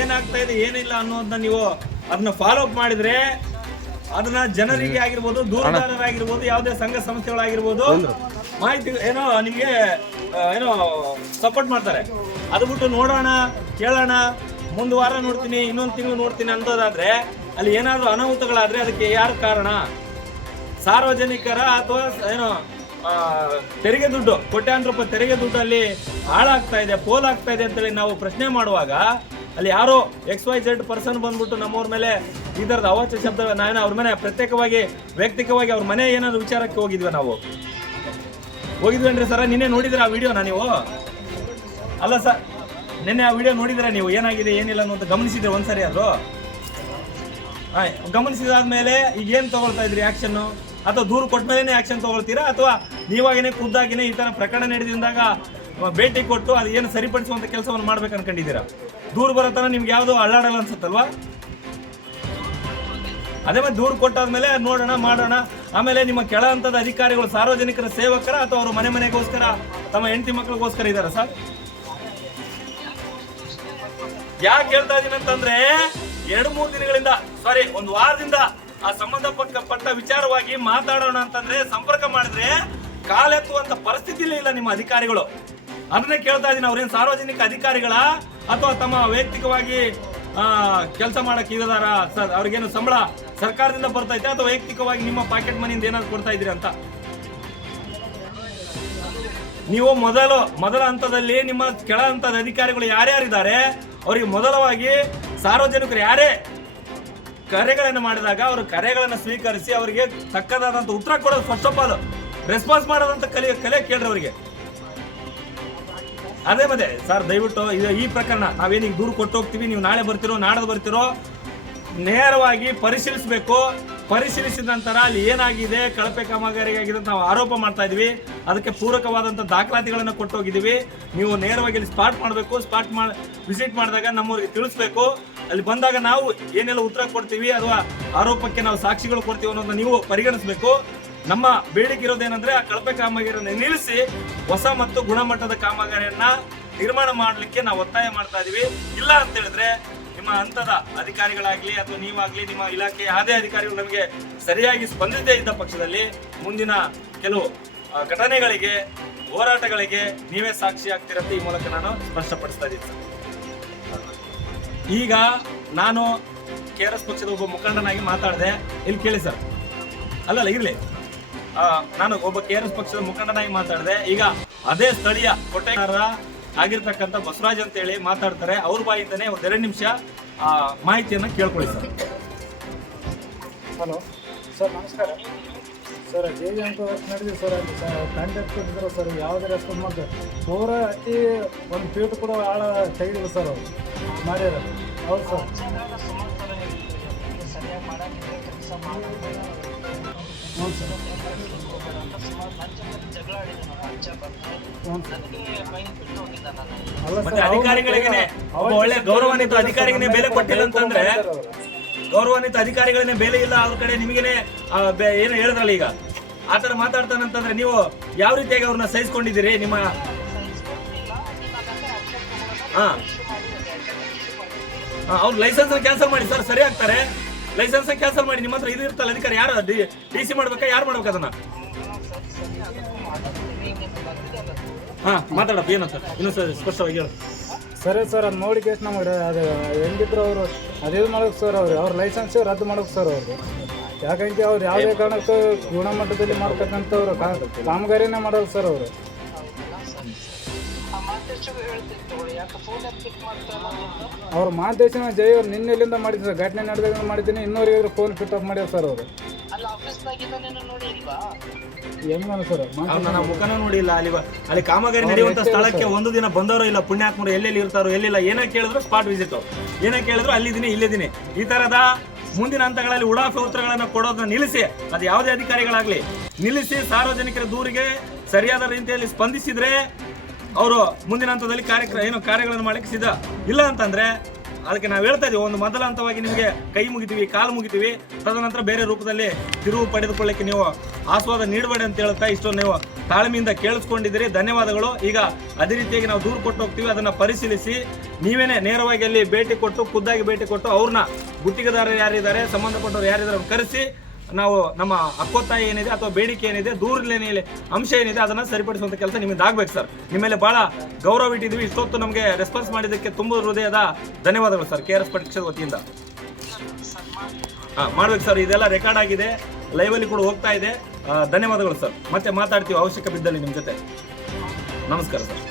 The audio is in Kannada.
ಏನಾಗ್ತಾ ಇದೆ ಏನಿಲ್ಲ ಅನ್ನೋದನ್ನ ನೀವು ಅದನ್ನ ಫಾಲೋ ಅಪ್ ಮಾಡಿದ್ರೆ ಅದನ್ನ ಜನರಿಗೆ ಆಗಿರ್ಬೋದು ದೂರದಾರರಾಗಿರ್ಬೋದು ಯಾವುದೇ ಸಂಘ ಸಂಸ್ಥೆಗಳಾಗಿರ್ಬೋದು ಮಾಹಿತಿ ಏನೋ ನಿಮಗೆ ಏನೋ ಸಪೋರ್ಟ್ ಮಾಡ್ತಾರೆ. ಅದು ಬಿಟ್ಟು ನೋಡೋಣ ಕೇಳೋಣ ಮುಂದ್ ವಾರ ನೋಡ್ತೀನಿ ಇನ್ನೊಂದು ತಿಂಗಳು ನೋಡ್ತೀನಿ ಅನ್ನೋದಾದ್ರೆ ಅಲ್ಲಿ ಏನಾದ್ರೂ ಅನಾಹುತಗಳಾದ್ರೆ ಅದಕ್ಕೆ ಯಾರು ಕಾರಣ? ಸಾರ್ವಜನಿಕರ ಅಥವಾ ಏನೋ ತೆರಿಗೆ ದುಡ್ಡು ಕೋಟ್ಯಾಂತರ ರೂಪಾಯಿ ತೆರಿಗೆ ದುಡ್ಡು ಅಲ್ಲಿ ಹಾಳಾಗ್ತಾ ಇದೆ ಪೋಲ್ ಆಗ್ತಾ ಇದೆ ಅಂತೇಳಿ ನಾವು ಪ್ರಶ್ನೆ ಮಾಡುವಾಗ ಅಲ್ಲಿ ಯಾರೋ ಎಕ್ಸ್ ವೈ ಜೆಡ್ ಪರ್ಸನ್ ಬಂದ್ಬಿಟ್ಟು ನಮ್ಮವ್ರ ಮೇಲೆ ಈ ಥರದ ಅವಾಚ್ಯ ಶಬ್ದ ನಾನು ಅವ್ರ ಮನೆ ಪ್ರತ್ಯೇಕವಾಗಿ, ವೈಯಕ್ತಿಕವಾಗಿ ಅವ್ರ ಮನೆ ಏನಾದ್ರು ವಿಚಾರಕ್ಕೆ ಹೋಗಿದ್ವಿ ನಾವು? ಹೋಗಿದ್ವೇನ್ರಿ ಸರ? ನಿನ್ನೆ ನೋಡಿದ್ರ ಆ ವಿಡಿಯೋನ ನೀವು? ಅಲ್ಲ ಸರ್, ನಿನ್ನೆ ಆ ವಿಡಿಯೋ ನೋಡಿದ್ರ ನೀವು? ಏನಾಗಿದೆ, ಏನಿಲ್ಲ ಅಂತ ಗಮನಿಸಿದ್ರೆ ಒಂದ್ಸರಿ ಅದು ಗಮನಿಸಿದಾದ್ಮೇಲೆ ಈಗ ಏನ್ ತಗೊಳ್ತಾ ಇದ್ರಿ ಆಕ್ಷನ್ ಅಥವಾ ದೂರು ಕೊಟ್ಟ ಮೇಲೆ ಆಕ್ಷನ್ ತಗೊಳ್ತೀರಾ? ಅಥವಾ ನೀವಾಗೇನೆ ಖುದ್ದಾಗಿನೇ ಈ ತರ ಪ್ರಕರಣ ನಡೆದಿಂದಾಗ ಭೇಟಿ ಕೊಟ್ಟು ಅದು ಏನು ಸರಿಪಡಿಸುವಂತ ಕೆಲಸವನ್ನು ಮಾಡ್ಬೇಕು ಅನ್ಕೊಂಡಿದ್ದೀರಾ ದೂರು ಬರೋತನ ನಿಮ್ಗೆ ಯಾವುದು ಅಳ್ಳಾಡಲ್ಲ ಅನ್ಸುತ್ತಲ್ವಾ? ಅದೇ ಮತ್ತೆ ದೂರು ಕೊಟ್ಟಾದ್ಮೇಲೆ ನೋಡೋಣ, ಮಾಡೋಣ. ಆಮೇಲೆ ನಿಮ್ಮ ಕೆಳ ಹಂತದ ಅಧಿಕಾರಿಗಳು, ಸಾರ್ವಜನಿಕರ ಸೇವಕರ ಅಥವಾ ಅವರು ಮನೆ ಮನೆಗೋಸ್ಕರ, ತಮ್ಮ ಹೆಂಡತಿ ಮಕ್ಕಳಿಗೋಸ್ಕರ ಇದಾರ ಸರ್? ಯಾಕೆ ಹೇಳ್ತಾ ಇದೀನಿ ಅಂತಂದ್ರೆ, ಎರಡು ಮೂರು ದಿನಗಳಿಂದ ಸಾರಿ ಒಂದು ವಾರದಿಂದ ಆ ಸಂಬಂಧಪಟ್ಟ ಪಟ್ಟ ವಿಚಾರವಾಗಿ ಮಾತಾಡೋಣ ಅಂತಂದ್ರೆ ಸಂಪರ್ಕ ಮಾಡಿದ್ರೆ ಕಾಲೆತ್ತುವಂತ ಪರಿಸ್ಥಿತಿಲೇ ಇಲ್ಲ ನಿಮ್ಮ ಅಧಿಕಾರಿಗಳು. ಅದನ್ನೇ ಕೇಳ್ತಾ ಇದೀನಿ ಅವ್ರೇನ್ ಸಾರ್ವಜನಿಕ ಅಧಿಕಾರಿಗಳ? ಅಥವಾ ತಮ್ಮ ವೈಯಕ್ತಿಕವಾಗಿ ಕೆಲಸ ಮಾಡಕ್ಕೆ ಇದಾರ ಅವ್ರಿಗೇನು ಸಂಬಳ ಸರ್ಕಾರದಿಂದ ಬರ್ತೈತೆ ಅಥವಾ ವೈಯಕ್ತಿಕವಾಗಿ ನಿಮ್ಮ ಪಾಕೆಟ್ ಮನಿಯಿಂದ ಏನಾದ್ರು ಕೊಡ್ತಾ ಇದ್ದೀರಿ ಅಂತ? ನೀವು ಮೊದಲು, ಮೊದಲ ಹಂತದಲ್ಲಿ ನಿಮ್ಮ ಕೆಳ ಹಂತದ ಅಧಿಕಾರಿಗಳು ಯಾರ್ಯಾರಿದ್ದಾರೆ, ಅವರಿಗೆ ಮೊದಲವಾಗಿ ಸಾರ್ವಜನಿಕರು ಯಾರೇ ಕರೆಗಳನ್ನು ಮಾಡಿದಾಗ ಅವರು ಕರೆಗಳನ್ನು ಸ್ವೀಕರಿಸಿ ಅವರಿಗೆ ತಕ್ಕದಾದಂಥ ಉತ್ತರ ಕೊಡೋದು ಫಸ್ಟ್ ಆಫ್ ಆಲ್ ರೆಸ್ಪಾನ್ಸ್ ಮಾಡೋದಂತ ಕಲಿ, ಕಲೆ ಕೇಳ್ರಿ ಅವರಿಗೆ. ಅದೇ ಮತ್ತೆ, ಸರ್, ದಯವಿಟ್ಟು ಈ ಪ್ರಕರಣ, ನಾವೇನೀಗ ದೂರು ಕೊಟ್ಟು ಹೋಗ್ತೀವಿ, ನೀವು ನಾಳೆ ಬರ್ತಿರೋ, ನಾಡದು ಬರ್ತಿರೋ, ನೇರವಾಗಿ ಪರಿಶೀಲಿಸಬೇಕು. ಪರಿಶೀಲಿಸಿದ ನಂತರ ಅಲ್ಲಿ ಏನಾಗಿದೆ, ಕಳಪೆ ಕಾಮಗಾರಿಗೆ ಅಂತ ನಾವು ಆರೋಪ ಮಾಡ್ತಾ ಇದೀವಿ. ಅದಕ್ಕೆ ಪೂರಕವಾದಂಥ ದಾಖಲಾತಿಗಳನ್ನು ಕೊಟ್ಟು ಹೋಗಿದ್ದೀವಿ ನೀವು ನೇರವಾಗಿ ಇಲ್ಲಿ ಸ್ಪಾಟ್ ಮಾಡಬೇಕು ಸ್ಪಾಟ್ ಮಾಡಿ ವಿಸಿಟ್ ಮಾಡಿದಾಗ ನಮ್ಮವ್ರಿಗೆ ತಿಳಿಸ್ಬೇಕು. ಅಲ್ಲಿ ಬಂದಾಗ ನಾವು ಏನೆಲ್ಲ ಉತ್ತರ ಕೊಡ್ತೀವಿ ಅಥವಾ ಆರೋಪಕ್ಕೆ ನಾವು ಸಾಕ್ಷಿಗಳು ಕೊಡ್ತೀವಿ ಅನ್ನೋದನ್ನ ನೀವು ಪರಿಗಣಿಸಬೇಕು. ನಮ್ಮ ಬೇಡಿಕೆ ಇರೋದೇನಂದ್ರೆ ಆ ಕಳಪೆ ಕಾಮಗಾರಿಯನ್ನು ನಿಲ್ಲಿಸಿ ಹೊಸ ಮತ್ತು ಗುಣಮಟ್ಟದ ಕಾಮಗಾರಿಯನ್ನ ನಿರ್ಮಾಣ ಮಾಡಲಿಕ್ಕೆ ನಾವು ಒತ್ತಾಯ ಮಾಡ್ತಾ ಇದೀವಿ. ಇಲ್ಲ ಅಂತ ಹೇಳಿದ್ರೆ ನಿಮ್ಮ ಹಂತದ ಅಧಿಕಾರಿಗಳಾಗ್ಲಿ ಅಥವಾ ನೀವಾಗ್ಲಿ ನಿಮ್ಮ ಇಲಾಖೆ ಯಾವುದೇ ಅಧಿಕಾರಿಗಳು ನಮಗೆ ಸರಿಯಾಗಿ ಸ್ಪಂದಿಸದೇ ಇದ್ದ ಪಕ್ಷದಲ್ಲಿ ಮುಂದಿನ ಕೆಲವು ಘಟನೆಗಳಿಗೆ, ಹೋರಾಟಗಳಿಗೆ ನೀವೇ ಸಾಕ್ಷಿ ಆಗ್ತಿರಂತ ಈ ಮೂಲಕ ನಾನು ಸ್ಪಷ್ಟಪಡಿಸ್ತಾ ಇದ್ದೀನಿ ಸರ್. ಈಗ ನಾನು ಕೆ ಆರ್ ಎಸ್ ಪಕ್ಷದ ಒಬ್ಬ ಮುಖಂಡನಾಗಿ ಮಾತಾಡಿದೆ. ಇಲ್ಲಿ ಕೇಳಿ ಸರ್. ಅಲ್ಲಲ್ಲ, ಇರಲಿ. ನಾನು ಒಬ್ಬ ಕೆ ಆರ್ ಎಸ್ ಪಕ್ಷದ ಮುಖಂಡನಾಗಿ ಮಾತಾಡಿದೆ. ಈಗ ಅದೇ ಸ್ಥಳೀಯ ಕೊಟ್ಟೆಗಾರ ಆಗಿರ್ತಕ್ಕಂಥ ಬಸವರಾಜ್ ಅಂತ ಹೇಳಿ ಮಾತಾಡ್ತಾರೆ. ಅವ್ರ ಬಾಯಿಂದನೇ ಎರಡು ನಿಮಿಷ ಮಾಹಿತಿಯನ್ನ ಕೇಳ್ಕೊಳ್ಳಿ ಸರ್. ಹಲೋ. ಸರ್, ನಮಸ್ಕಾರ. ಸರ್, ಜೆ ಅಂತ ನಡೆದಿದೆ ಸರ್ ಅಲ್ಲಿ. ಕೊಟ್ಟಿದ್ರು ಸರ್, ಯಾವುದೇ ರೆಸ್ಪಾನ್ಸ್ ಮಾಡ್ತಾರೆ ಪೂರ ಅತಿ ಒಂದು ಫೀಟ್ ಕೂಡ ಆಳ ತೆಗೆದಿಲ್ಲ ಸರ್ ಅವರು. ಮಾಡ್ಯಾರ. ಹೌದು ಸರ್. ಹ್ಞೂ ಸರ್ ಮತ್ತೆ ಒಬ್ಬ ಒಳ್ಳೆ ಗೌರವಾನ್ವಿತ ಅಧಿಕಾರಿಗೇನೆ ಬೆಲೆ ಕೊಟ್ಟಿಲ್ಲ ಅಂತಂದ್ರೆ. ಗೌರವಾನ್ವಿತ ಅಧಿಕಾರಿಗಳನ್ನೇ ಬೆಲೆ ಇಲ್ಲ ಅವ್ರ ಕಡೆ ನಿಮಗೇನೆ ಏನು ಹೇಳಿದ್ರಲ್ಲ ಈಗ? ಆ ಥರ ಮಾತಾಡ್ತಾನಂತಂದ್ರೆ ನೀವು ಯಾವ ರೀತಿಯಾಗಿ ಅವ್ರನ್ನ ಸಹಿಸ್ಕೊಂಡಿದ್ದೀರಿ? ನಿಮ್ಮ ಹಾ. ಅವ್ರ ಲೈಸೆನ್ಸ್ ಕ್ಯಾನ್ಸಲ್ ಮಾಡಿ ಸರ್ ಸರಿ ಆಗ್ತಾರೆ ಲೈಸೆನ್ಸ್ ಕ್ಯಾನ್ಸಲ್ ಮಾಡಿ, ನಿಮ್ಮ ಹತ್ರ ಇದು ಇರ್ತಲ್ಲ, ಅಧಿಕಾರಿ ಯಾರು? ಡಿ ಸಿ ಮಾಡ್ಬೇಕಾ, ಯಾರು ಮಾಡ್ಬೇಕು ಅದನ್ನ? ಹಾ, ಮಾತಾಡಪ್ಪ ಸರ್? ಇನ್ನೂ ಸರ್, ಸ್ಪಷ್ಟವಾಗಿ ಹೇಳು. ಸರಿ ಸರ್, ಅದು ನೋಡಿ ಕೇಸ್ ನಮಗೆ ಅದು ಹೆಂಗಿದ್ರು ಅವರು, ಅದೇ ಮಾಡೋಕೆ ಸರ್ ಅವ್ರು, ಅವ್ರ ಲೈಸೆನ್ಸ್ ರದ್ದು ಮಾಡೋಕೆ ಸರ್ ಅವರು. ಯಾಕಂದ್ರೆ ಅವ್ರು ಯಾವುದೇ ಕಾರಣಕ್ಕೂ ಗುಣಮಟ್ಟದಲ್ಲಿ ಮಾಡ್ತಕ್ಕಂಥವ್ರು, ಕಾಮಗಾರಿನೇ ಮಾಡೋದು ಸರ್ ಅವರು. ಅವ್ರ ಮಾತೇಶನ ಜೈ ಅವ್ರು ನಿನ್ನೆಲ್ಲಿಂದ ಮಾಡಿದ್ರು. ಸರ್ ಘಟನೆ ನಡೆದಾಗ ಮಾಡಿದ್ದೀನಿ. ಇನ್ನೂರಿಗೆ ಫೋನ್ ಫಿಟ್ ಆಫ್ ಮಾಡ್ಯಾರ ಸರ್ ಅವರು. ಹೆಂಗ ಸರ್ ನನ್ನ ಮುಖನ ನೋಡಿಲ್ಲ. ಅಲ್ಲಿ ಅಲ್ಲಿ ಕಾಮಗಾರಿ ನಡೆಯುವಂತ ಸ್ಥಳಕ್ಕೆ ಒಂದು ದಿನ ಬಂದವರು ಇಲ್ಲ ಪುಣ್ಯಾತ್ಮರು ಎಲ್ಲೆಲ್ಲಿ ಇರ್ತಾರೋ ಎಲ್ಲಿಲ್ಲ ಏನೇ ಕೇಳಿದ್ರು ಸ್ಪಾಟ್ ವಿಸಿಟ್ ಏನೇ ಕೇಳಿದ್ರು ಅಲ್ಲಿದ್ದೀನಿ ಇಲ್ಲಿದ್ದೀನಿ. ಈ ತರದ ಮುಂದಿನ ಹಂತಗಳಲ್ಲಿ ಉಡಾಫೆ ಉತ್ತರಗಳನ್ನು ಕೊಡೋದನ್ನ ನಿಲ್ಲಿಸಿ. ಅದು ಯಾವುದೇ ಅಧಿಕಾರಿಗಳಾಗ್ಲಿ. ನಿಲ್ಲಿಸಿ ಸಾರ್ವಜನಿಕರ ದೂರಿಗೆ ಸರಿಯಾದ ರೀತಿಯಲ್ಲಿ ಸ್ಪಂದಿಸಿದ್ರೆ ಅವರು ಮುಂದಿನ ಹಂತದಲ್ಲಿ ಕಾರ್ಯಕ್ರಮ ಏನು ಕಾರ್ಯಗಳನ್ನು ಮಾಡಲಿಕ್ಕೆ ಸಿದ್ಧ ಇಲ್ಲ ಅಂತಂದ್ರೆ ಅದಕ್ಕೆ ನಾವು ಹೇಳ್ತಾ ಇದೀವಿ, ಒಂದು ಮೊದಲ ಹಂತವಾಗಿ ನಿಮಗೆ ಕೈ ಮುಗಿತೀವಿ, ಕಾಲು ಮುಗಿತೀವಿ. ತದನಂತರ ಬೇರೆ ರೂಪದಲ್ಲಿ ತಿರುವು ಪಡೆದುಕೊಳ್ಳಕ್ಕೆ ನೀವು ಆಸ್ವಾದ ನೀಡಬೇಡಿ ಅಂತ ಹೇಳ್ತಾ ಇಷ್ಟು ನೀವು ತಾಳ್ಮೆಯಿಂದ ಕೇಳಿಸ್ಕೊಂಡಿದ್ದೀರಿ. ಧನ್ಯವಾದಗಳು. ಈಗ ಅದೇ ರೀತಿಯಾಗಿ ನಾವು ದೂರು ಕೊಟ್ಟು ಹೋಗ್ತೀವಿ, ಅದನ್ನ ಪರಿಶೀಲಿಸಿ. ನೀವೇನೆ ನೇರವಾಗಿ ಅಲ್ಲಿ ಭೇಟಿ ಕೊಟ್ಟು, ಖುದ್ದಾಗಿ ಭೇಟಿ ಕೊಟ್ಟು ಅವ್ರನ್ನ ಗುತ್ತಿಗೆದಾರರು ಯಾರಿದ್ದಾರೆ, ಸಂಬಂಧಪಟ್ಟವ್ರು ಯಾರಿದ್ದಾರೆ ಕರೆಸಿ ನಾವು ನಮ್ಮ ಹಕ್ಕೊತ್ತಾಯ ಏನಿದೆ ಅಥವಾ ಬೇಡಿಕೆ ಏನಿದೆ ದೂರಲೇನಿದೆ ಅಂಶ ಏನಿದೆ ಅದನ್ನ ಸರಿಪಡಿಸುವಂಥ ಕೆಲಸ ನಿಮ್ಮಿಂದ ಆಗ್ಬೇಕು ಸರ್. ನಿಮ್ಮ ಮೇಲೆ ಭಾಳ ಗೌರವ ಇಟ್ಟಿದ್ವಿ ಇಷ್ಟೊತ್ತು ನಮಗೆ ರೆಸ್ಪಾನ್ಸ್ ಮಾಡಿದ್ದಕ್ಕೆ ತುಂಬ ಹೃದಯದ ಧನ್ಯವಾದಗಳು ಸರ್ ಕೆ ಆರ್ ಎಸ್ ಪರೀಕ್ಷೆ ವತಿಯಿಂದ. ಹಾಂ, ಮಾಡ್ಬೇಕು ಸರ್. ಇದೆಲ್ಲ ರೆಕಾರ್ಡ್ ಆಗಿದೆ. ಲೈವಲ್ಲಿ ಕೂಡ ಹೋಗ್ತಾ ಇದೆ. ಧನ್ಯವಾದಗಳು ಸರ್. ಮತ್ತೆ ಮಾತಾಡ್ತೀವಿ ಅವಶ್ಯಕ ಬಿದ್ದಲ್ಲಿ ನಿಮ್ಮ ಜೊತೆ. ನಮಸ್ಕಾರ ಸರ್.